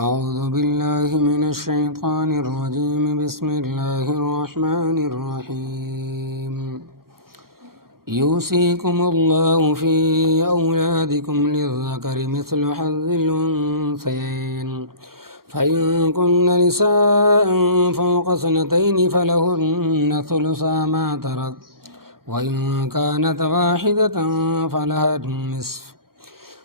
أعوذ بالله من الشيطان الرجيم بسم الله الرحمن الرحيم يوصيكم الله في أولادكم للذكر مثل حظ الأنثيين فإن كن نساء فوق اثنتين فلهن ثلثا ما ترك وإن كانت واحدة فلها النصف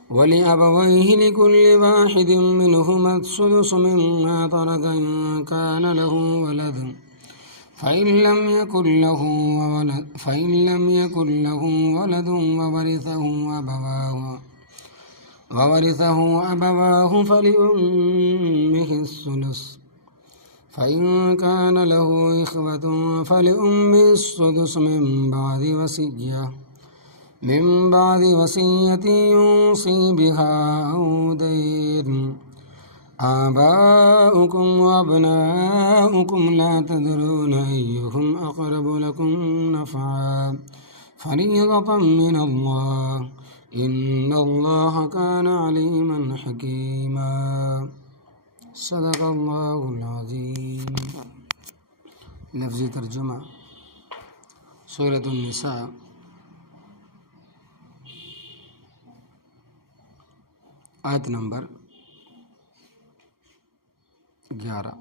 ولأبويه لكل واحد منهما السدس مما ترك إن كان له ولد فإن لم يكن له ولد وورثه أبواه فلأمه الثلث فإن كان له إخوة فلأمه السدس من بعد وصية يوصي بها أو دين آباؤكم وأبناؤكم لا تدرون أيهم أقرب لكم نفعا فريضة من الله إن الله كان عليما حكيما صدق اللہ العظیم۔ لفظی ترجمہ سورۃ النساء آیت نمبر 11۔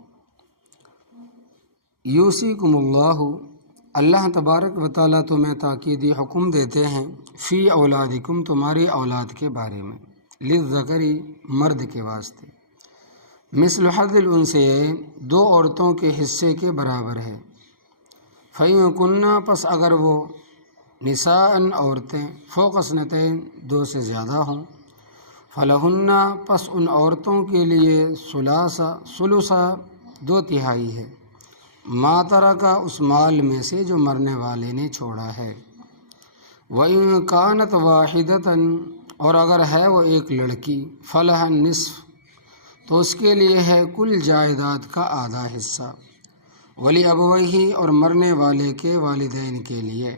یوصیکم اللہ، اللہ تبارک و تعالیٰ تمہیں تاکیدی حکم دیتے ہیں فی اولادکم، تمہاری اولاد کے بارے میں، للذکری، مرد کے واسطے، مثل حظ الانثیین، دو عورتوں کے حصے کے برابر ہے، فَإِن كُنَّ، پس اگر وہ، نساء عورتیں، فوق اثنتین، دو سے زیادہ ہوں، فلہن، پس ان عورتوں کے لیے ثلثا، دو تہائی ہے، ما ترک، اس مال میں سے جو مرنے والے نے چھوڑا ہے، وَإِن كَانَتْ وَاحِدَةً، اور اگر ہے وہ ایک لڑکی، فلہا النصف، تو اس کے لیے ہے کل جائیداد کا آدھا حصہ، ولی ابویہ، اور مرنے والے کے والدین کے لیے،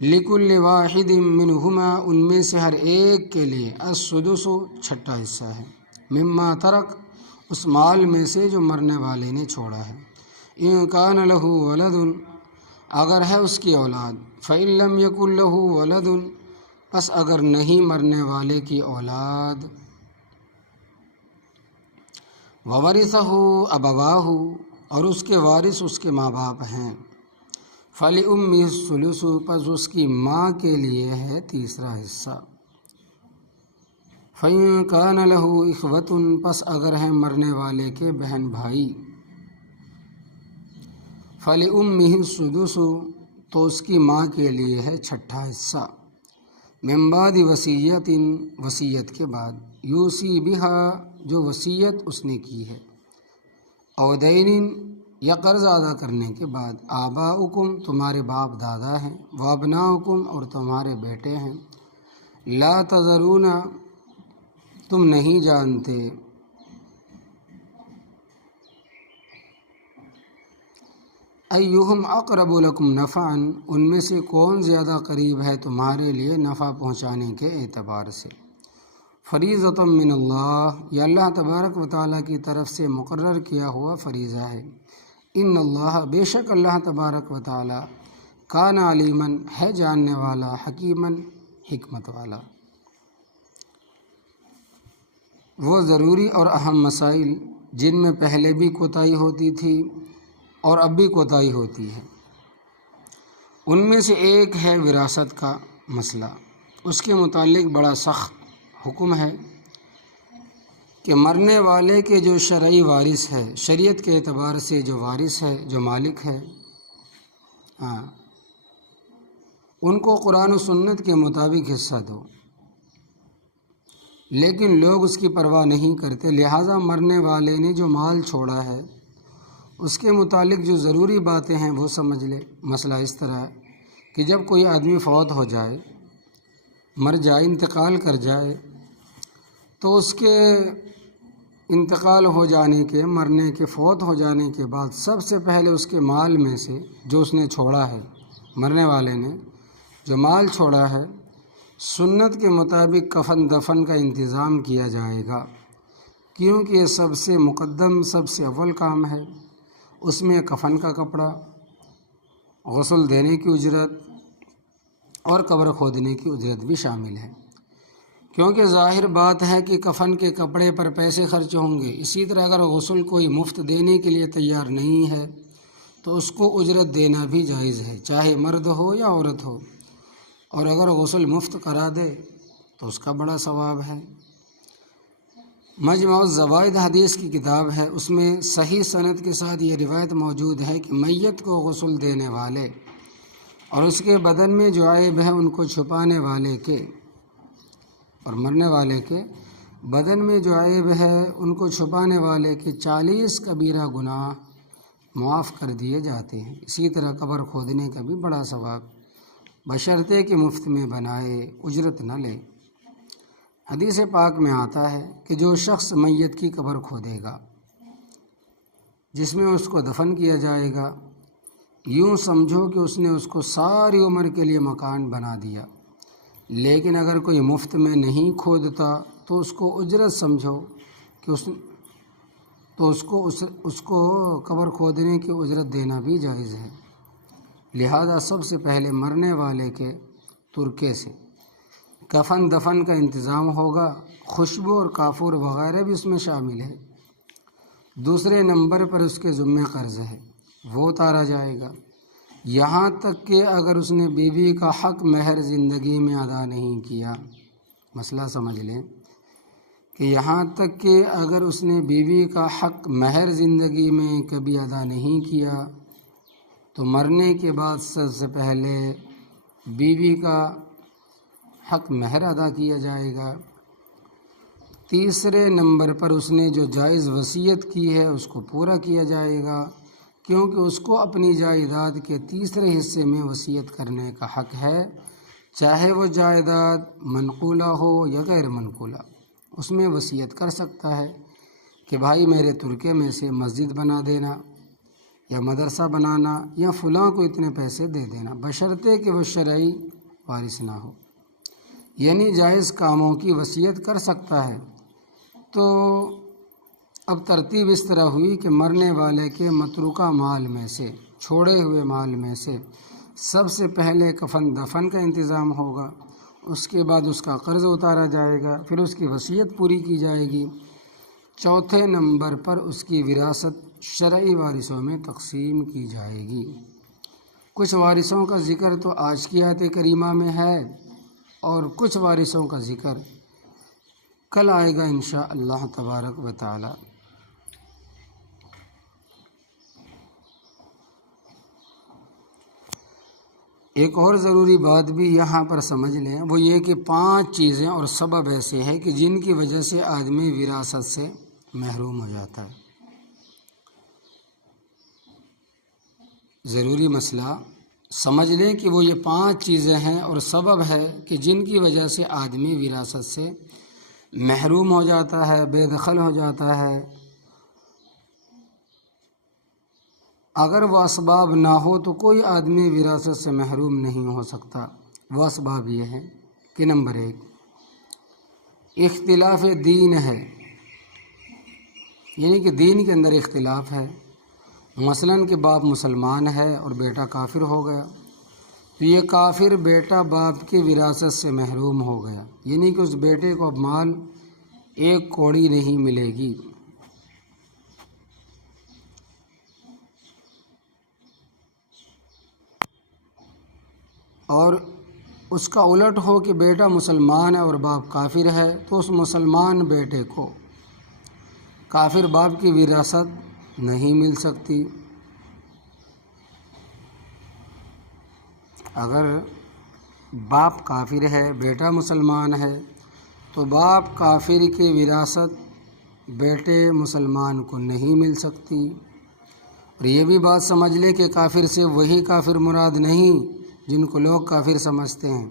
لکل واحد منہما، ان میں سے ہر ایک کے لیے، السدس، چھٹا حصہ ہے، مما ترک، اس مال میں سے جو مرنے والے نے چھوڑا ہے، ان کان لہ ولد، اگر ہے اس کی اولاد، فإن لم یکن لہ ولد، پس اگر نہیں مرنے والے کی اولاد، وورثہ ابواہ، اور اس کے وارث اس کے ماں باپ ہیں، فلأمہ الثلث، پس اس کی ماں کے لیے ہے تیسرا حصہ، فإن کان لہ اخوۃ، پس اگر ہیں مرنے والے کے بہن بھائی، فلأمہ السدس، تو اس کی ماں کے لیے ہے چھٹا حصہ، من بعد وصیت، وصیت کے بعد، یوصی بہا، جو وصیت اس نے کی ہے، او دین، یا قرض ادا کرنے کے بعد، آباؤکم، تمہارے باپ دادا ہیں، وابناؤکم، اور تمہارے بیٹے ہیں، لا تذرون، تم نہیں جانتے، ایہم اقرب لکم نفعا، ان میں سے کون زیادہ قریب ہے تمہارے لیے نفع پہنچانے کے اعتبار سے، فریضۃ من اللہ، یہ اللہ تبارک و تعالیٰ کی طرف سے مقرر کیا ہوا فریضہ ہے، ان اللہ، بے شک اللہ تبارک و تعالیٰ، کان علیماً، ہے جاننے والا، حکیماً، حکمت والا۔ وہ ضروری اور اہم مسائل جن میں پہلے بھی کوتاہی ہوتی تھی اور اب بھی کوتاہی ہوتی ہے، ان میں سے ایک ہے وراثت کا مسئلہ۔ اس کے متعلق بڑا سخت حکم ہے کہ مرنے والے کے جو شرعی وارث ہے، شریعت کے اعتبار سے جو وارث ہے، جو مالک ہے، ان کو قرآن و سنت کے مطابق حصہ دو، لیکن لوگ اس کی پرواہ نہیں کرتے، لہٰذا مرنے والے نے جو مال چھوڑا ہے اس کے متعلق جو ضروری باتیں ہیں وہ سمجھ لے۔ مسئلہ اس طرح ہے کہ جب کوئی آدمی فوت ہو جائے، مر جائے، انتقال کر جائے، تو اس کے انتقال ہو جانے کے، مرنے کے، فوت ہو جانے کے بعد سب سے پہلے اس کے مال میں سے جو اس نے چھوڑا ہے، مرنے والے نے جو مال چھوڑا ہے، سنت کے مطابق کفن دفن کا انتظام کیا جائے گا، کیونکہ یہ سب سے مقدم، سب سے اول کام ہے۔ اس میں کفن کا کپڑا، غسل دینے کی اجرت اور قبر کھودنے کی اجرت بھی شامل ہے، کیونکہ ظاہر بات ہے کہ کفن کے کپڑے پر پیسے خرچ ہوں گے۔ اسی طرح اگر غسل کوئی مفت دینے کے لیے تیار نہیں ہے تو اس کو اجرت دینا بھی جائز ہے، چاہے مرد ہو یا عورت ہو، اور اگر غسل مفت کرا دے تو اس کا بڑا ثواب ہے۔ مجمع الزوائد حدیث کی کتاب ہے، اس میں صحیح سند کے ساتھ یہ روایت موجود ہے کہ میت کو غسل دینے والے اور اس کے بدن میں جو عیب ہے ان کو چھپانے والے کے، اور مرنے والے کے بدن میں جو عیب ہے ان کو چھپانے والے کے 40 کبیرہ گناہ معاف کر دیے جاتے ہیں۔ اسی طرح قبر کھودنے کا بھی بڑا ثواب، بشرطے کہ مفت میں بنائے، اجرت نہ لے۔ حدیث پاک میں آتا ہے کہ جو شخص میت کی قبر کھودے گا جس میں اس کو دفن کیا جائے گا، یوں سمجھو کہ اس نے اس کو ساری عمر کے لیے مکان بنا دیا۔ لیکن اگر کوئی مفت میں نہیں کھودتا تو اس کو اجرت سمجھو کہ اس کو قبر کھودنے کی اجرت دینا بھی جائز ہے۔ لہذا سب سے پہلے مرنے والے کے ترکے سے کفن دفن کا انتظام ہوگا، خوشبو اور کافور وغیرہ بھی اس میں شامل ہے۔ دوسرے نمبر پر اس کے ذمہ قرض ہے، وہ اتارا جائے گا، یہاں تک کہ اگر اس نے بیوی کا حق مہر زندگی میں ادا نہیں کیا۔ مسئلہ سمجھ لیں کہ یہاں تک کہ اگر اس نے بیوی کا حق مہر زندگی میں کبھی ادا نہیں کیا تو مرنے کے بعد سب سے پہلے بیوی کا حق مہر ادا کیا جائے گا۔ تیسرے نمبر پر اس نے جو جائز وصیت کی ہے اس کو پورا کیا جائے گا، کیونکہ اس کو اپنی جائیداد کے تیسرے حصے میں وصیت کرنے کا حق ہے، چاہے وہ جائیداد منقولہ ہو یا غیر منقولہ۔ اس میں وصیت کر سکتا ہے کہ بھائی میرے ترکے میں سے مسجد بنا دینا یا مدرسہ بنانا یا فلاں کو اتنے پیسے دے دینا، بشرطے کہ وہ شرعی وارث نہ ہو، یعنی جائز کاموں کی وصیت کر سکتا ہے۔ تو اب ترتیب اس طرح ہوئی کہ مرنے والے کے متروکہ مال میں سے، چھوڑے ہوئے مال میں سے سب سے پہلے کفن دفن کا انتظام ہوگا، اس کے بعد اس کا قرض اتارا جائے گا، پھر اس کی وصیت پوری کی جائے گی، چوتھے نمبر پر اس کی وراثت شرعی وارثوں میں تقسیم کی جائے گی۔ کچھ وارثوں کا ذکر تو آج کی آیت کریمہ میں ہے اور کچھ وارثوں کا ذکر کل آئے گا انشاءاللہ تبارک و تعالی۔ ایک اور ضروری بات بھی یہاں پر سمجھ لیں، وہ یہ کہ 5 چیزیں اور سبب ایسے ہیں کہ جن کی وجہ سے آدمی وراثت سے محروم ہو جاتا ہے۔ ضروری مسئلہ سمجھ لیں کہ وہ یہ 5 چیزیں ہیں اور سبب ہے کہ جن کی وجہ سے آدمی وراثت سے محروم ہو جاتا ہے، بے دخل ہو جاتا ہے۔ اگر وہ اسباب نہ ہو تو کوئی آدمی وراثت سے محروم نہیں ہو سکتا۔ وہ اسباب یہ ہیں کہ نمبر 1 اختلاف دین ہے، یعنی کہ دین کے اندر اختلاف ہے۔ مثلاً کہ باپ مسلمان ہے اور بیٹا کافر ہو گیا، تو یہ کافر بیٹا باپ کی وراثت سے محروم ہو گیا، یعنی کہ اس بیٹے کو اب مال 1 کوڑی نہیں ملے گی۔ اور اس کا الٹ ہو کہ بیٹا مسلمان ہے اور باپ کافر ہے، تو اس مسلمان بیٹے کو کافر باپ کی وراثت نہیں مل سکتی۔ اگر باپ کافر ہے، بیٹا مسلمان ہے، تو باپ کافر کی وراثت بیٹے مسلمان کو نہیں مل سکتی۔ اور یہ بھی بات سمجھ لے کہ کافر سے وہی کافر مراد نہیں جن کو لوگ کافر سمجھتے ہیں۔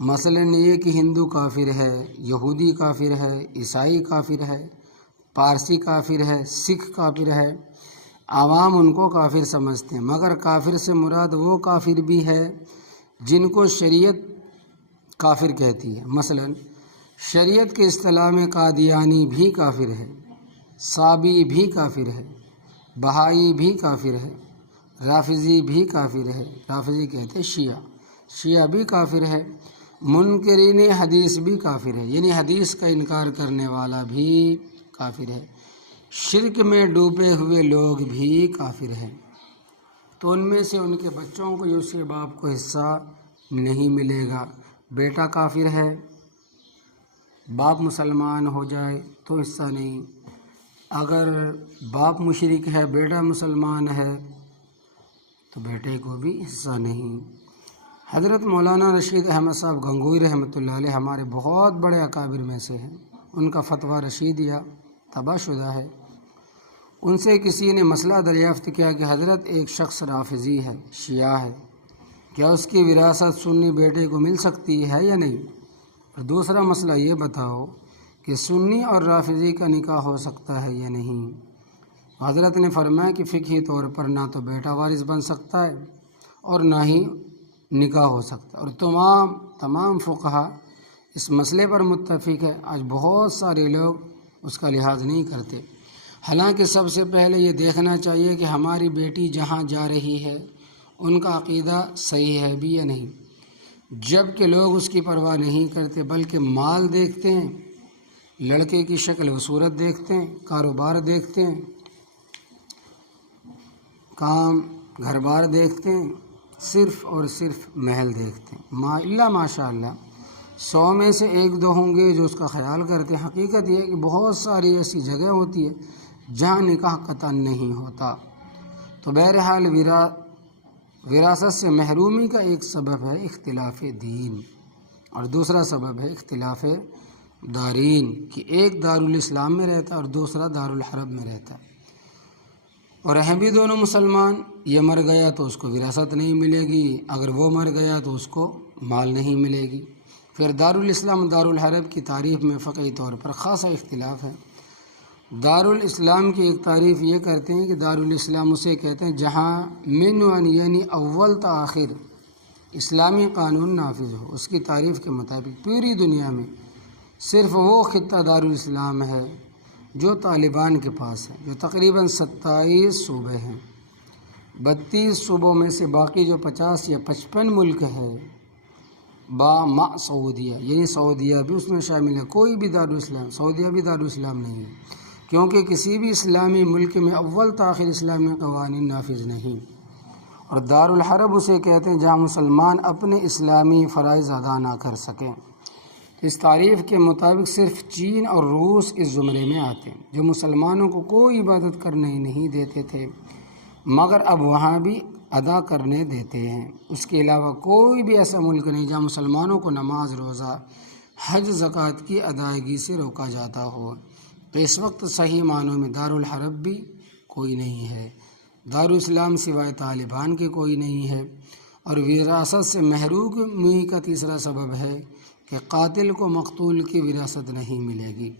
مثلاً یہ کہ ہندو کافر ہے، یہودی کافر ہے، عیسائی کافر ہے، پارسی کافر ہے، سکھ کافر ہے، عوام ان کو کافر سمجھتے ہیں، مگر کافر سے مراد وہ کافر بھی ہے جن کو شریعت کافر کہتی ہے۔ مثلاً شریعت کے اصطلاح میں قادیانی بھی کافر ہے، صابی بھی کافر ہے، بہائی بھی کافر ہے، رافضی بھی کافر ہے، رافضی کہتے شیعہ بھی کافر ہے، منکرین حدیث بھی کافر ہے، یعنی حدیث کا انکار کرنے والا بھی کافر ہے، شرک میں ڈوبے ہوئے لوگ بھی کافر ہیں۔ تو ان میں سے ان کے بچوں کو یوسف باپ کو حصہ نہیں ملے گا۔ بیٹا کافر ہے، باپ مسلمان ہو جائے تو حصہ نہیں، اگر باپ مشرک ہے بیٹا مسلمان ہے تو بیٹے کو بھی حصہ نہیں۔ حضرت مولانا رشید احمد صاحب گنگوئی رحمۃ اللہ علیہ ہمارے بہت بڑے اکابر میں سے ہیں، ان کا فتویٰ رشیدیہ تباہ شدہ ہے۔ ان سے کسی نے مسئلہ دریافت کیا کہ حضرت ایک شخص رافضی ہے، شیعہ ہے، کیا اس کی وراثت سنی بیٹے کو مل سکتی ہے یا نہیں؟ اور دوسرا مسئلہ یہ بتاؤ کہ سنی اور رافضی کا نکاح ہو سکتا ہے یا نہیں؟ حضرت نے فرمایا کہ فقہی طور پر نہ تو بیٹا وارث بن سکتا ہے اور نہ ہی نکاح ہو سکتا ہے، اور تمام فقہا اس مسئلے پر متفق ہے۔ آج بہت سارے لوگ اس کا لحاظ نہیں کرتے، حالانکہ سب سے پہلے یہ دیکھنا چاہیے کہ ہماری بیٹی جہاں جا رہی ہے ان کا عقیدہ صحیح ہے بھی یا نہیں۔ جب کہ لوگ اس کی پرواہ نہیں کرتے بلکہ مال دیکھتے ہیں، لڑکے کی شکل و صورت دیکھتے ہیں، کاروبار دیکھتے ہیں، کام گھر بار دیکھتے ہیں، صرف اور صرف محل دیکھتے ہیں۔ ماشاء اللہ 100 میں سے 1-2 ہوں گے جو اس کا خیال کرتے ہیں۔ حقیقت یہ ہے کہ بہت ساری ایسی جگہ ہوتی ہے جہاں نکاح قطعا نہیں ہوتا۔ تو بہرحال وراثت سے محرومی کا ایک سبب ہے اختلاف دین، اور دوسرا سبب ہے اختلاف دارین، کہ ایک دارالاسلام میں رہتا ہے اور دوسرا دارالحرب میں رہتا ہے، اور ہیں بھی دونوں مسلمان۔ یہ مر گیا تو اس کو وراثت نہیں ملے گی، اگر وہ مر گیا تو اس کو مال نہیں ملے گی۔ پھر دارالاسلام دارالحرب کی تعریف میں فقہی طور پر خاصا اختلاف ہے۔ دارالاسلام کی ایک تعریف یہ کرتے ہیں کہ دارالاسلام اسے کہتے ہیں جہاں یعنی اول تا آخر اسلامی قانون نافذ ہو۔ اس کی تعریف کے مطابق پوری دنیا میں صرف وہ خطہ دارالاسلام ہے جو طالبان کے پاس ہے، جو تقریباً 27 صوبے ہیں۔ 32 صوبوں میں سے باقی جو 50 یا 55 ملک ہے سعودیہ، یعنی سعودیہ بھی اس میں شامل ہے، کوئی بھی دارالاسلام، سعودیہ بھی دارالاسلام نہیں ہے، کیونکہ کسی بھی اسلامی ملک میں اول تاخیر اسلامی قوانین نافذ نہیں۔ اور دارالحرب اسے کہتے ہیں جہاں مسلمان اپنے اسلامی فرائض ادا نہ کر سکیں۔ اس تعریف کے مطابق صرف چین اور روس اس زمرے میں آتے ہیں جو مسلمانوں کو کوئی عبادت کرنے ہی نہیں دیتے تھے، مگر اب وہاں بھی ادا کرنے دیتے ہیں۔ اس کے علاوہ کوئی بھی ایسا ملک نہیں جہاں مسلمانوں کو نماز، روزہ، حج، زکوٰۃ کی ادائیگی سے روکا جاتا ہو۔ تو اس وقت صحیح معنوں میں دارالحرب بھی کوئی نہیں ہے، دارالاسلام سوائے طالبان کے کوئی نہیں ہے۔ اور وراثت سے محرومی کا تیسرا سبب ہے کہ قاتل کو مقتول کی وراثت نہیں ملے گی،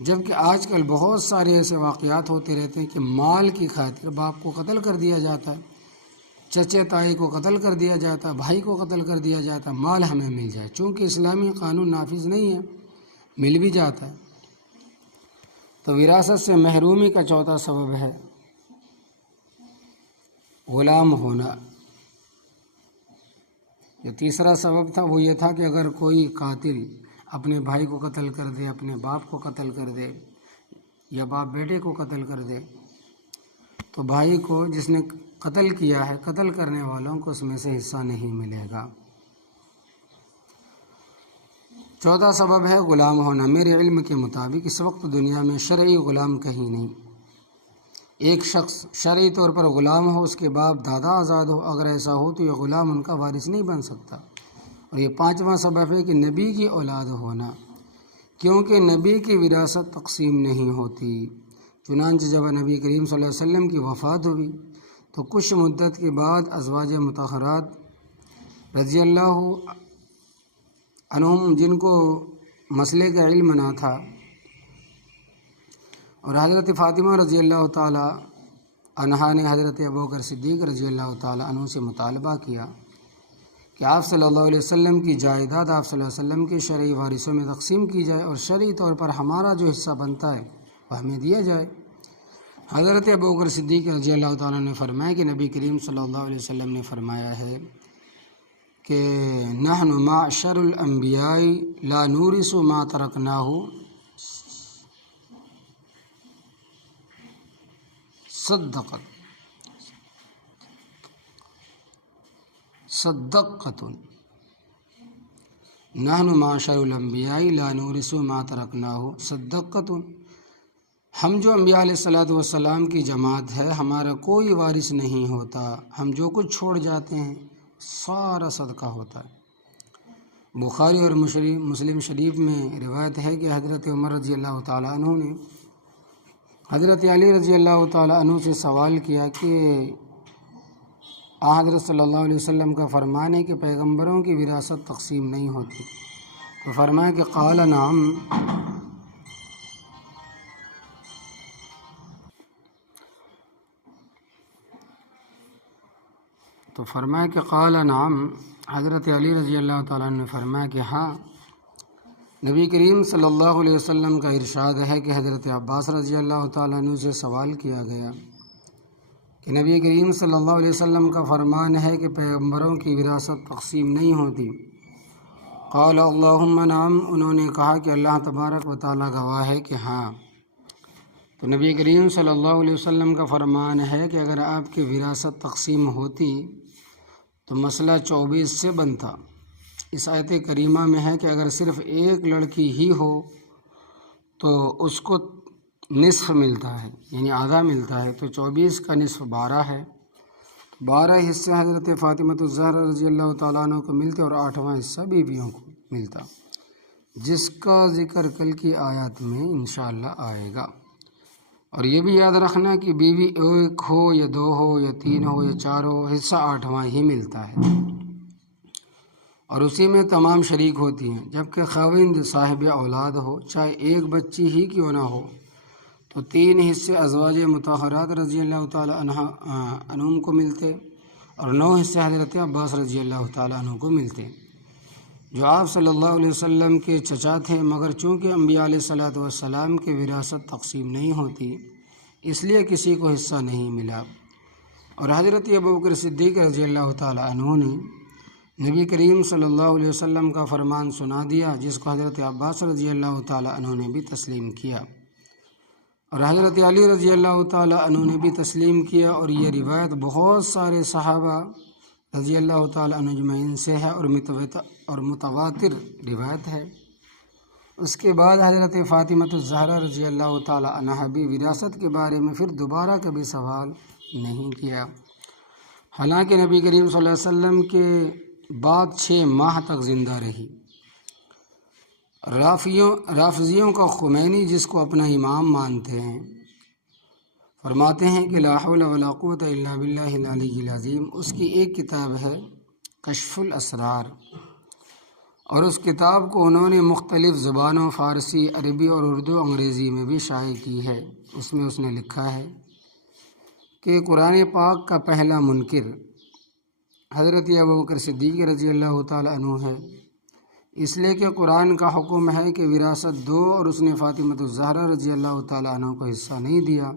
جبکہ آج کل بہت سارے ایسے واقعات ہوتے رہتے ہیں کہ مال کی خاطر باپ کو قتل کر دیا جاتا ہے، چچے تائی کو قتل کر دیا جاتا ہے، بھائی کو قتل کر دیا جاتا ہے، مال ہمیں مل جائے، چونکہ اسلامی قانون نافذ نہیں ہے، مل بھی جاتا ہے۔ تو وراثت سے محرومی کا چوتھا سبب ہے غلام ہونا۔ جو تیسرا سبب تھا وہ یہ تھا کہ اگر کوئی قاتل اپنے بھائی کو قتل کر دے، اپنے باپ کو قتل کر دے، یا باپ بیٹے کو قتل کر دے، تو بھائی کو جس نے قتل کیا ہے، قتل کرنے والوں کو اس میں سے حصہ نہیں ملے گا۔ چوتھا سبب ہے غلام ہونا۔ میرے علم کے مطابق اس وقت دنیا میں شرعی غلام کہیں نہیں۔ ایک شخص شرعی طور پر غلام ہو، اس کے باپ دادا آزاد ہو، اگر ایسا ہو تو یہ غلام ان کا وارث نہیں بن سکتا۔ اور یہ پانچواں سبب ہے کہ نبی کی اولاد ہونا، کیونکہ نبی کی وراثت تقسیم نہیں ہوتی۔ چنانچہ جب نبی کریم صلی اللہ علیہ وسلم کی وفات ہوئی تو کچھ مدت کے بعد ازواج مطہرات رضی اللہ عنہم، جن کو مسئلے کا علم نہ تھا، اور حضرت فاطمہ رضی اللہ تعالی عنہا نے حضرت ابوبکر صدیق رضی اللہ تعالی عنہ سے مطالبہ کیا کہ آپ صلی اللہ علیہ وسلم کی جائیداد آپ صلی اللہ علیہ وسلم کے شرعی وارثوں میں تقسیم کی جائے اور شرعی طور پر ہمارا جو حصہ بنتا ہے وہ ہمیں دیا جائے۔ حضرت ابوبکر صدیق رضی اللہ تعالیٰ نے فرمایا کہ نبی کریم صلی اللہ علیہ وسلم نے فرمایا ہے کہ نحن معشر الانبیاء لا نورث ما ترکناہ صدقۃ نحن معشر الانبیاء لا نورث ما ترکناہ صدقۃ، ہم جو انبیاء علیہ الصلوۃ والسلام کی جماعت ہے ہمارا کوئی وارث نہیں ہوتا، ہم جو کچھ چھوڑ جاتے ہیں سارا صدقہ ہوتا ہے۔ بخاری اور مسلم شریف میں روایت ہے کہ حضرت عمر رضی اللہ تعالیٰ عنہ نے حضرت علی رضی اللہ تعالیٰ عنہ سے سوال کیا کہ حضرت صلی اللہ علیہ وسلم کا فرمان ہے کہ پیغمبروں کی وراثت تقسیم نہیں ہوتی، تو فرمایا کہ قال نعم، حضرت علی رضی اللہ تعالیٰ عنہ نے فرمایا کہ ہاں، نبی کریم صلی اللہ علیہ وسلم کا ارشاد ہے کہ حضرت عباس رضی اللہ تعالیٰ عنہ سے سوال کیا گیا کہ نبی کریم صلی اللہ علیہ وسلم کا فرمان ہے کہ پیغمبروں کی وراثت تقسیم نہیں ہوتی، قال اللہم نعم، انہوں نے کہا کہ اللہ تبارک و تعالیٰ گواہ ہے کہ ہاں۔ تو نبی کریم صلی اللہ علیہ وسلم کا فرمان ہے کہ اگر آپ کی وراثت تقسیم ہوتی تو مسئلہ 24 سے بنتا۔ اس آیت کریمہ میں ہے کہ اگر صرف ایک لڑکی ہی ہو تو اس کو نصف ملتا ہے، یعنی آدھا ملتا ہے، تو 24 کا نصف 12 ہے، 12 حصے حضرت فاطمہ الزہرا رضی اللہ تعالیٰ عنہ کو ملتے اور 8واں حصہ بیویوں کو ملتا، جس کا ذکر کل کی آیات میں انشاءاللہ آئے گا۔ اور یہ بھی یاد رکھنا کہ بیوی ایک ہو یا 2 ہو یا 3 ہو یا 4 ہو، حصہ 8واں ہی ملتا ہے اور اسی میں تمام شریک ہوتی ہیں، جبکہ خاوند صاحب اولاد ہو، چاہے ایک بچی ہی کیوں نہ ہو، تو 3 حصے ازواج مطہرات رضی اللہ تعالیٰ عنہم کو ملتے اور 9 حصے حضرت عباس رضی اللہ تعالیٰ عنہ کو ملتے، جو آپ صلی اللہ علیہ وسلم کے چچا تھے، مگر چونکہ انبیاء علیہ الصلوۃ والسلام کی وراثت تقسیم نہیں ہوتی اس لیے کسی کو حصہ نہیں ملا۔ اور حضرت ابوبکر صدیق رضی اللہ تعالیٰ عنہ نے نبی کریم صلی اللہ علیہ وسلم کا فرمان سنا دیا، جس کو حضرت عباس رضی اللہ تعالیٰ عنہ نے بھی تسلیم کیا اور حضرت علی رضی اللہ تعالیٰ عنہ نے بھی تسلیم کیا، اور یہ روایت بہت سارے صحابہ رضی اللہ تعالیٰ عنہ اجمعین سے ہے اور متواتر روایت ہے۔ اس کے بعد حضرت فاطمہ الزہرا رضی اللہ تعالیٰ عنہ بھی وراثت کے بارے میں پھر دوبارہ کبھی سوال نہیں کیا، حالانکہ نبی کریم صلی اللہ علیہ وسلم کے بعد 6 ماہ تک زندہ رہی۔ رافضیوں کا خمینی، جس کو اپنا امام مانتے ہیں، فرماتے ہیں کہ لا حول ولا قوت الا باللہ العلی العظیم، اس کی ایک کتاب ہے کشف الاسرار، اور اس کتاب کو انہوں نے مختلف زبانوں فارسی، عربی اور اردو انگریزی میں بھی شائع کی ہے۔ اس میں اس نے لکھا ہے کہ قرآن پاک کا پہلا منکر حضرت ابوبکر صدیق رضی اللہ تعالیٰ عنہ ہے، اس لیے کہ قرآن کا حکم ہے کہ وراثت دو اور اس نے فاطمہ الزہرا رضی اللہ تعالیٰ عنہ کو حصہ نہیں دیا۔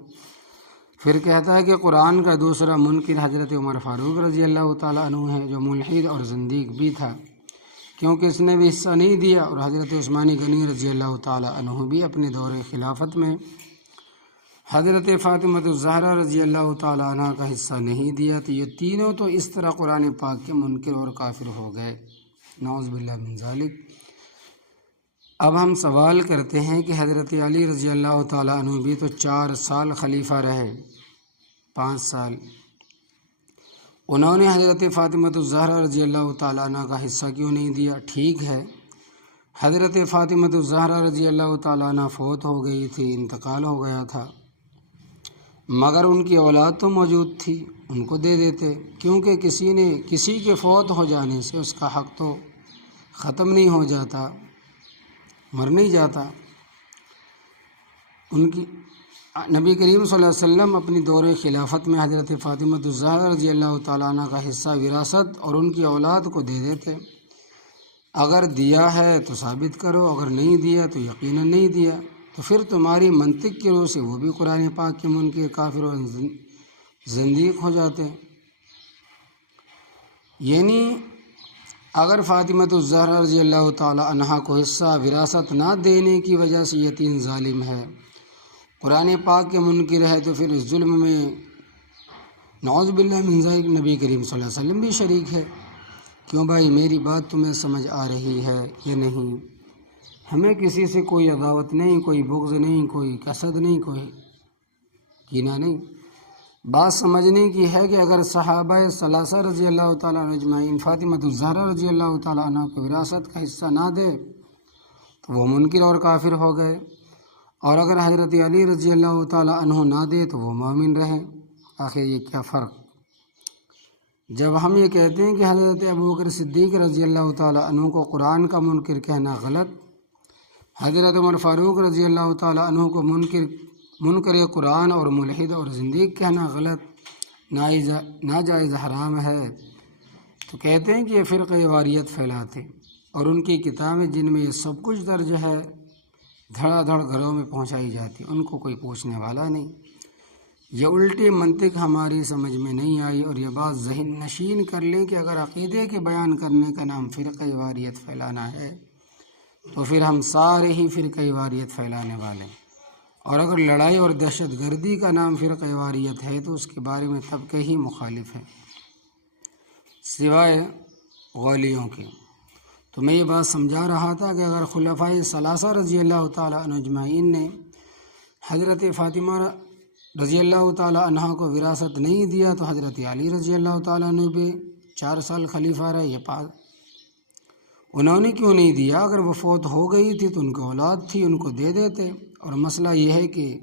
پھر کہتا ہے کہ قرآن کا دوسرا منکر حضرت عمر فاروق رضی اللہ تعالیٰ عنہ ہے، جو ملحد اور زندیق بھی تھا، کیونکہ اس نے بھی حصہ نہیں دیا، اور حضرت عثمان غنی رضی اللہ تعالیٰ عنہ بھی اپنے دور خلافت میں حضرت فاطمہ الزہرا رضی اللہ تعالیٰ عنہ کا حصہ نہیں دیا، تو یہ تینوں تو اس طرح قرآن پاک کے منکر اور کافر ہو گئے، نعوذ باللہ من ذالک۔ اب ہم سوال کرتے ہیں کہ حضرت علی رضی اللہ تعالیٰ عنہ بھی تو 4 سال خلیفہ رہے، 5 سال، انہوں نے حضرت فاطمہ الزہرا رضی اللہ تعالیٰ عنہ کا حصہ کیوں نہیں دیا؟ ٹھیک ہے، حضرت فاطمہ الزہرا رضی اللہ تعالیٰ عنہ فوت ہو گئی تھی، انتقال ہو گیا تھا، مگر ان کی اولاد تو موجود تھی، ان کو دے دیتے، کیونکہ کسی کے فوت ہو جانے سے اس کا حق تو ختم نہیں ہو جاتا، مر نہیں جاتا، نبی کریم صلی اللہ علیہ وسلم اپنی دور خلافت میں حضرت فاطمہ الزہرا رضی اللہ تعالیٰ عنہ کا حصہ وراثت اور ان کی اولاد کو دے دیتے۔ اگر دیا ہے تو ثابت کرو، اگر نہیں دیا تو یقیناً نہیں دیا، تو پھر تمہاری منطق کی روح سے وہ بھی قرآن پاک کے منکر، کافر اور زندیق ہو جاتے ہیں۔ یعنی اگر فاطمہ الزہرا رضی اللہ تعالیٰ عنہ کو حصہ وراثت نہ دینے کی وجہ سے یتیم ظالم ہے، قرآن پاک کے منکر ہے، تو پھر اس ظلم میں نعوذ باللہ من ذالک نبی کریم صلی اللہ علیہ وسلم بھی شریک ہے۔ کیوں بھائی، میری بات تمہیں سمجھ آ رہی ہے یا نہیں؟ ہمیں کسی سے کوئی عداوت نہیں، کوئی بغض نہیں، کوئی کسد نہیں، کوئی کینہ نہیں۔ بات سمجھنے کی ہے کہ اگر صحابہ ثلاثہ رضی اللہ تعالیٰ عنہ اجمعین فاطمہ الزہرا رضی اللہ تعالیٰ عنہ کو وراثت کا حصہ نہ دے تو وہ منکر اور کافر ہو گئے، اور اگر حضرت علی رضی اللہ تعالیٰ عنہ نہ دے تو وہ مومن رہیں۔ آخر یہ کیا فرق؟ جب ہم یہ کہتے ہیں کہ حضرت ابوبکر صدیق رضی اللہ تعالیٰ عنہ کو قرآن کا منکر کہنا غلط، حضرت عمر فاروق رضی اللہ تعالیٰ عنہ کو منکر قرآن اور ملحد اور زندیق کہنا غلط، ناجائز حرام ہے، تو کہتے ہیں کہ یہ فرقہ واریت پھیلاتے، اور ان کی کتابیں جن میں یہ سب کچھ درج ہے دھڑا دھڑ گھروں میں پہنچائی جاتی، ان کو کوئی پوچھنے والا نہیں۔ یہ الٹی منطق ہماری سمجھ میں نہیں آئی، اور یہ بات ذہن نشین کر لیں کہ اگر عقیدے کے بیان کرنے کا نام فرقہ واریت پھیلانا ہے تو پھر ہم سارے ہی فرقہ واریت پھیلانے والے ہیں، اور اگر لڑائی اور دہشت گردی کا نام فرقہ واریت ہے تو اس کے بارے میں طبقے ہی مخالف ہیں سوائے غولیوں کے۔ تو میں یہ بات سمجھا رہا تھا کہ اگر خلفائے ثلاثہ رضی اللہ تعالیٰ عنہ اجمعین نے حضرت فاطمہ رضی اللہ تعالیٰ عنہ کو وراثت نہیں دیا تو حضرت علی رضی اللہ تعالیٰ عنہ بھی 4 سال خلیفہ رہے، یہ انہوں نے کیوں نہیں دیا؟ اگر وہ فوت ہو گئی تھی تو ان کو اولاد تھی، ان کو دے دیتے۔ اور مسئلہ یہ ہے کہ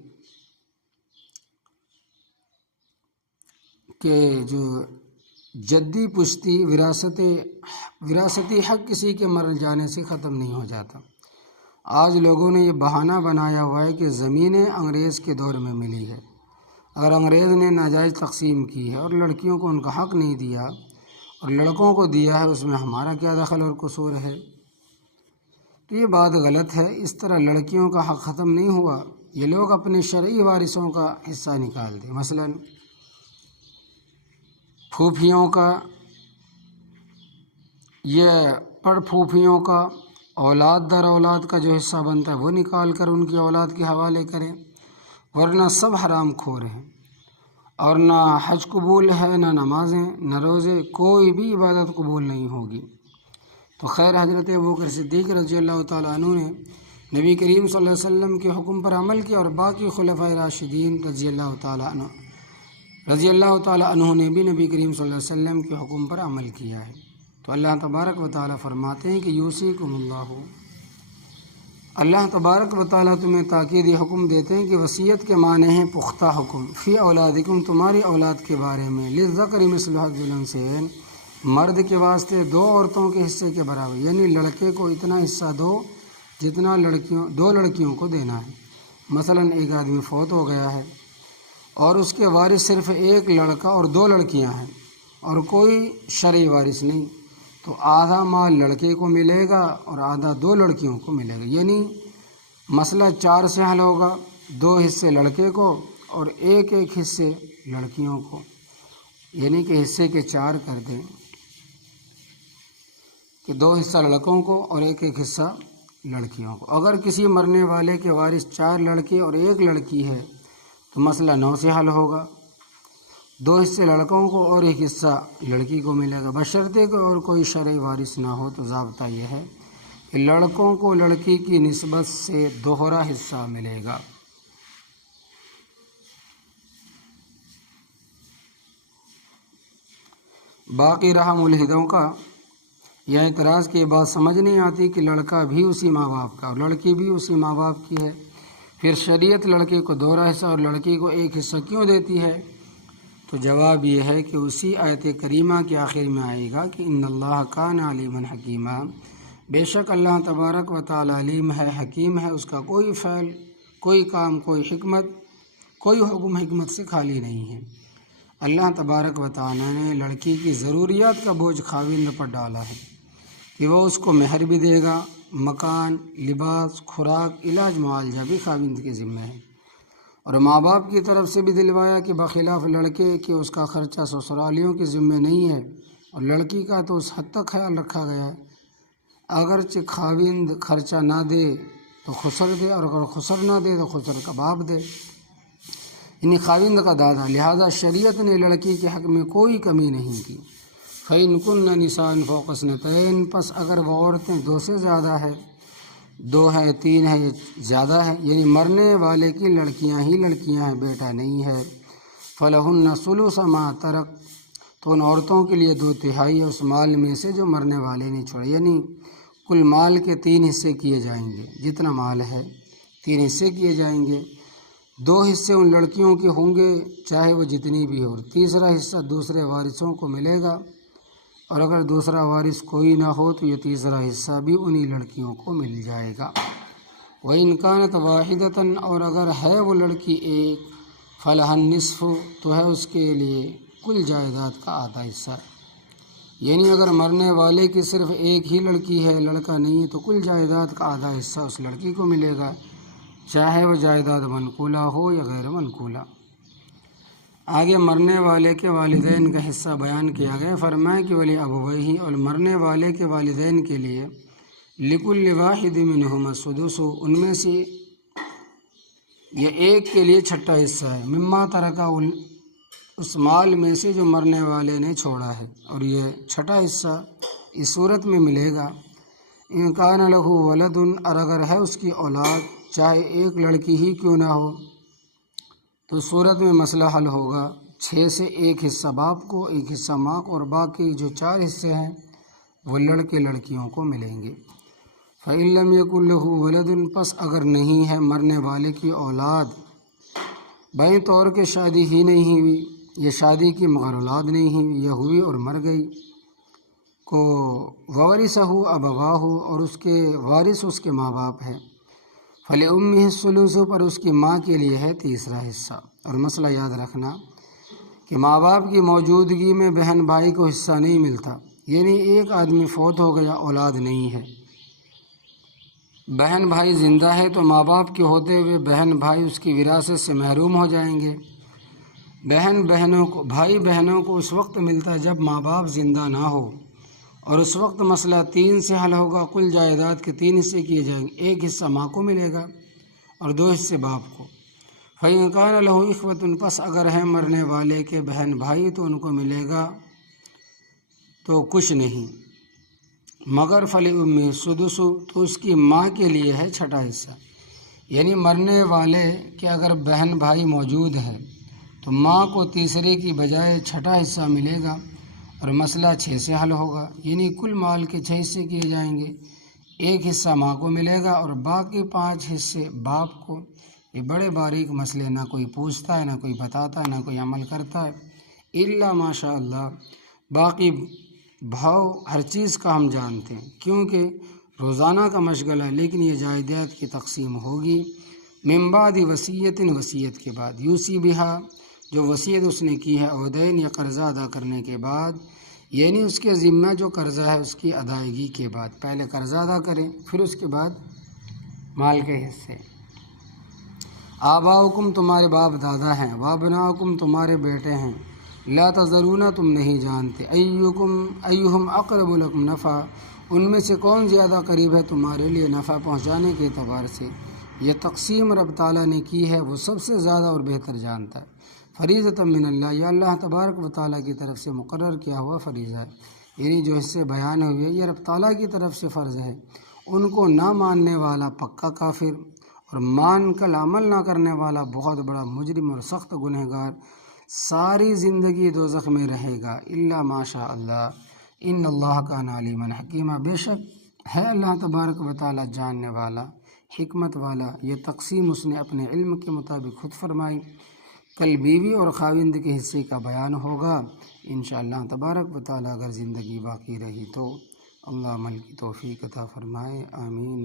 جو جدی پشتی وراثتی حق کسی کے مر جانے سے ختم نہیں ہو جاتا۔ آج لوگوں نے یہ بہانہ بنایا ہوا ہے کہ زمینیں انگریز کے دور میں ملی ہے، اگر انگریز نے ناجائز تقسیم کی ہے اور لڑکیوں کو ان کا حق نہیں دیا اور لڑکوں کو دیا ہے، اس میں ہمارا کیا دخل اور قصور ہے؟ تو یہ بات غلط ہے۔ اس طرح لڑکیوں کا حق ختم نہیں ہوا، یہ لوگ اپنے شرعی وارثوں کا حصہ نکال دیں، مثلا پھوپھیوں کا، یہ پڑ پھوپھیوں کا اولاد در اولاد کا جو حصہ بنتا ہے وہ نکال کر ان کی اولاد کے حوالے کریں، ورنہ سب حرام خور ہیں، اور نہ حج قبول ہے، نہ نمازیں، نہ روزے، کوئی بھی عبادت قبول نہیں ہوگی۔ تو خیر، حضرت ابوبکر صدیق رضی اللہ تعالیٰ عنہ نے نبی کریم صلی اللہ علیہ وسلم کے حکم پر عمل کیا، اور باقی خلفائے راشدین رضی اللہ تعالیٰ عنہ نے بھی نبی کریم صلی اللہ علیہ وسلم کے حکم پر عمل کیا ہے۔ تو اللہ تبارک و تعالیٰ فرماتے ہیں کہ یوصیکم اللہ تبارک و تعالیٰ تمہیں تاکیدی حکم دیتے ہیں کہ وصیت کے معنی ہیں پختہ حکم، فی اولادکم تمہاری اولاد کے بارے میں، للذکر مثل حظ الانثیین مرد کے واسطے 2 عورتوں کے حصے کے برابر، یعنی لڑکے کو اتنا حصہ دو جتنا 2 لڑکیوں کو دینا ہے۔ مثلا ایک آدمی فوت ہو گیا ہے اور اس کے وارث صرف 1 لڑکا اور 2 لڑکیاں ہیں اور کوئی شرعی وارث نہیں، تو آدھا مال لڑکے کو ملے گا اور آدھا 2 لڑکیوں کو ملے گا، یعنی مسئلہ 4 سے حل ہوگا، 2 حصے لڑکے کو اور 1 حصے لڑکیوں کو، یعنی کہ حصے کے 4 کر دیں کہ 2 حصہ لڑکوں کو اور 1 حصہ لڑکیوں کو۔ اگر کسی مرنے والے کے وارث 4 لڑکے اور 1 لڑکی ہے تو مسئلہ 9 سے حل ہوگا، 2 حصے لڑکوں کو اور 1 حصہ لڑکی کو ملے گا، بشرطے کہ اور کوئی شرعی وارث نہ ہو۔ تو ضابطہ یہ ہے کہ لڑکوں کو لڑکی کی نسبت سے دوہرا حصہ ملے گا۔ باقی رہا ملحدوں کا یہ اعتراض کی بات سمجھ نہیں آتی کہ لڑکا بھی اسی ماں باپ کا اور لڑکی بھی اسی ماں باپ کی ہے، پھر شریعت لڑکے کو دوہرا حصہ اور لڑکی کو 1 حصہ کیوں دیتی ہے؟ تو جواب یہ ہے کہ اسی آیت کریمہ کے آخر میں آئے گا کہ ان اللہ کان علیما حکیما، بے شک اللہ تبارک و تعالی علیم ہے، حکیم ہے، اس کا کوئی فعل، کوئی کام، کوئی حکمت کوئی حکم حکمت سے خالی نہیں ہے۔ اللہ تبارک و تعالیٰ نے لڑکی کی ضروریات کا بوجھ خاوند پر ڈالا ہے کہ وہ اس کو مہر بھی دے گا، مکان، لباس، خوراک، علاج، معالجہ بھی خاوند کے ذمہ ہے، اور ماں باپ کی طرف سے بھی دلوایا کہ بخلاف لڑکے کہ اس کا خرچہ سسرالیوں کے ذمہ نہیں ہے، اور لڑکی کا تو اس حد تک خیال رکھا گیا ہے اگرچہ خاوند خرچہ نہ دے تو خسر دے، اور اگر خسر نہ دے تو خسر کا باپ دے، یعنی خاوند کا دادا۔ لہذا شریعت نے لڑکی کے حق میں کوئی کمی نہیں کی۔ فَإِن كُنَّ نِسَاءً فَوْقَ اثْنَتَيْنِ، پس اگر وہ عورتیں 2 سے زیادہ ہے، 2 ہے، 3 ہے، یا زیادہ ہے، یعنی مرنے والے کی لڑکیاں ہی لڑکیاں ہیں، بیٹا نہیں ہے، فَلَهُنَّ ثُلُثُ مَا تَرَكَ، تو ان عورتوں کے لیے 2/3 ہے اس مال میں سے جو مرنے والے نے چھوڑا، یعنی کل مال کے 3 حصے کیے جائیں گے، جتنا مال ہے 3 حصے کیے جائیں گے، 2 حصے ان لڑکیوں کے ہوں گے چاہے وہ جتنی بھی ہو، اور تیسرا حصہ دوسرے وارثوں کو ملے گا، اور اگر دوسرا وارث کوئی نہ ہو تو یہ تیسرا حصہ بھی انہی لڑکیوں کو مل جائے گا۔ وَإِن كَانَتْ وَاحِدَةً، اور اگر ہے وہ لڑکی ایک، فَلَهَا النِّصْفُ، تو ہے اس کے لیے کل جائیداد کا آدھا حصہ، یعنی اگر مرنے والے کی صرف ایک ہی لڑکی ہے، لڑکا نہیں ہے، تو کل جائیداد کا آدھا حصہ اس لڑکی کو ملے گا، چاہے وہ جائیداد منقولہ ہو یا غیر منقولہ۔ آگے مرنے والے کے والدین کا حصہ بیان کیا گیا، فرمایا کہ ولی ابویہ، اور مرنے والے کے والدین کے لیے لکل واحد منہما السدس، ان میں سے یہ ایک کے لیے چھٹا حصہ ہے، مما ترکا، اس مال میں سے جو مرنے والے نے چھوڑا ہے، اور یہ چھٹا حصہ اس صورت میں ملے گا ان کان لہ ولد، اور اگر ہے اس کی اولاد چاہے ایک لڑکی ہی کیوں نہ ہو، تو صورت میں مسئلہ حل ہوگا، 6 سے 1 حصہ باپ کو، 1 حصہ ماں کو، اور باقی جو 4 حصے ہیں وہ لڑکے لڑکیوں کو ملیں گے۔ فَإِن لَّمْ يَكُن لَّهُ وَلَدٌ، پس اگر نہیں ہے مرنے والے کی اولاد، بائیں طور کے شادی ہی نہیں ہوئی، یہ شادی کی مگر اولاد نہیں ہوئی، یہ ہوئی اور مر گئی، کو وَوَرِثَهُ أَبَوَاهُ، اور اس کے وارث اس کے ماں باپ ہیں، فَلِأُمِّهِ الثُّلُثُ، پر اس کی ماں کے لیے ہے تیسرا حصہ۔ اور مسئلہ یاد رکھنا کہ ماں باپ کی موجودگی میں بہن بھائی کو حصہ نہیں ملتا، یعنی ایک آدمی فوت ہو گیا، اولاد نہیں ہے، بہن بھائی زندہ ہے، تو ماں باپ کے ہوتے ہوئے بہن بھائی اس کی وراثت سے محروم ہو جائیں گے۔ بھائی بہنوں کو اس وقت ملتا ہے جب ماں باپ زندہ نہ ہو، اور اس وقت مسئلہ 3 سے حل ہوگا، کل جائیداد کے 3 حصے کیے جائیں گے، 1 حصہ ماں کو ملے گا اور 2 حصے باپ کو۔ فَإِن كَانَ لَهُ إِخْوَةٌ، پس اگر ہے مرنے والے کے بہن بھائی تو ان کو ملے گا تو کچھ نہیں، مگر فَلِأُمِّهِ السُّدُسُ، تو اس کی ماں کے لیے ہے چھٹا حصہ، یعنی مرنے والے کے اگر بہن بھائی موجود ہے تو ماں کو تیسرے کی بجائے چھٹا حصہ ملے گا، اور مسئلہ 6 سے حل ہوگا، یعنی کل مال کے 6 حصے کیے جائیں گے، 1 حصہ ماں کو ملے گا اور باقی 5 حصے باپ کو۔ یہ بڑے باریک مسئلے، نہ کوئی پوچھتا ہے، نہ کوئی بتاتا ہے، نہ کوئی عمل کرتا ہے، الا ماشاء اللہ۔ باقی بھاؤ ہر چیز کا ہم جانتے ہیں کیونکہ روزانہ کا مشغلہ ہے، لیکن یہ جائیداد کی تقسیم ہوگی من بعد وصیت، وصیت کے بعد، یوصی بہا، جو وصیت اس نے کی ہے، عودین، یا قرضہ ادا کرنے کے بعد، یعنی اس کے ذمہ جو قرضہ ہے اس کی ادائیگی کے بعد، پہلے قرضہ ادا کریں پھر اس کے بعد مال کے حصے۔ آباؤکم، تمہارے باپ دادا ہیں، وابناؤکم، تمہارے بیٹے ہیں، لا تذرون، تم نہیں جانتے، ایہم اقرب لکم نفع، ان میں سے کون زیادہ قریب ہے تمہارے لیے نفع پہنچانے کے اعتبار سے۔ یہ تقسیم رب تعالیٰ نے کی ہے، وہ سب سے زیادہ اور بہتر جانتا ہے۔ فریضۃ من اللہ، یا اللہ تبارک و تعالیٰ کی طرف سے مقرر کیا ہوا فریضہ ہے، یعنی جو حصے بیان ہوئے یہ رب تعالیٰ کی طرف سے فرض ہے۔ ان کو نہ ماننے والا پکا کافر، اور مان کر عمل نہ کرنے والا بہت بڑا مجرم اور سخت گنہگار ساری زندگی دوزخ میں رہے گا، الا ماشاء اللہ، ان اللہ کان علیما حکیما، بے شک ہے اللہ تبارک و تعالیٰ جاننے والا، حکمت والا۔ یہ تقسیم اس نے اپنے علم کے مطابق خود فرمائی۔ کل بیوی اور خاوند کے حصے کا بیان ہوگا انشاءاللہ تبارک و تعالیٰ، اگر زندگی باقی رہی تو۔ اللہ عمل کی توفیق عطا فرمائے، آمین۔